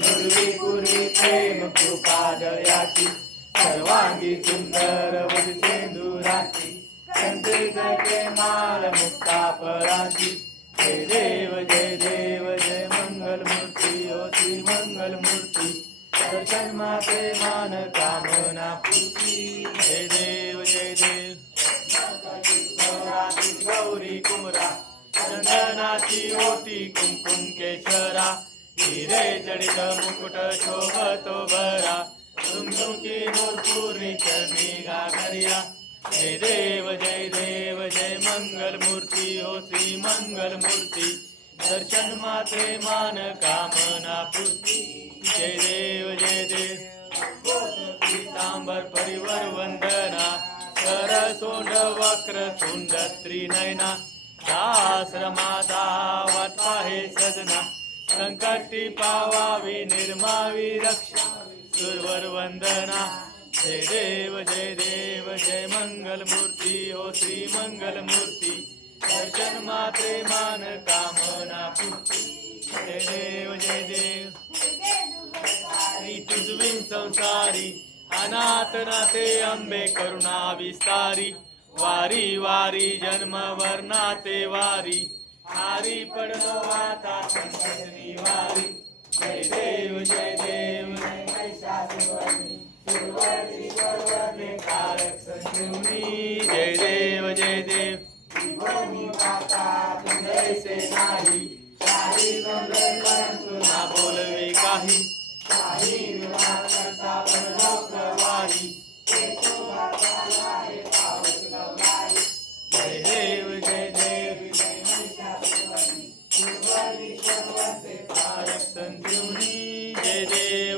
नुरवी पुरी प्रेम कृपा दयाची सर्वांगी सुंदर वध सेंदुराची कंठी जगे माल मुक्ता फळाची जय देव जय मंगल मूर्ती ओ श्री मंगल मूर्ती दर्शन माते मान कामना पूर्ती जय देव गौरी कुमरा चंदनाची ओटी कुंकुम केशरा हिरे जडित मुकुट शोभतो बरा झुमझुमकी नूरपुरी चरणी गागरिया जय देव जय मंगल मूर्ती ओ श्री मंगल मूर्ती दर्शन मात्रे मान कामना पूर्ती जय देव पीतांबर परिवर वंदना कर सोंड वक्र तुंड त्रिनयना आश्रमाता वाटवा हे सजना संकटी पावावी निर्मावी रक्षा सुरवर वंदना जय देव जय मंगल मूर्ती ओ श्री मंगल मूर्ती दर्शन मात्रे मान कामना पूर्ती जय देव तुझविन संसारी अनाथ नाथे अंबे करुणा विस्तारी वारी वारी जन्म वर्णाते वारी हारी पडलो आता संकटनी वारी जय देव कारक संजीवनी जय देव से नाही काही परंतु ना बोलवे काही वारी जय देव कारक संजीवनी जय देव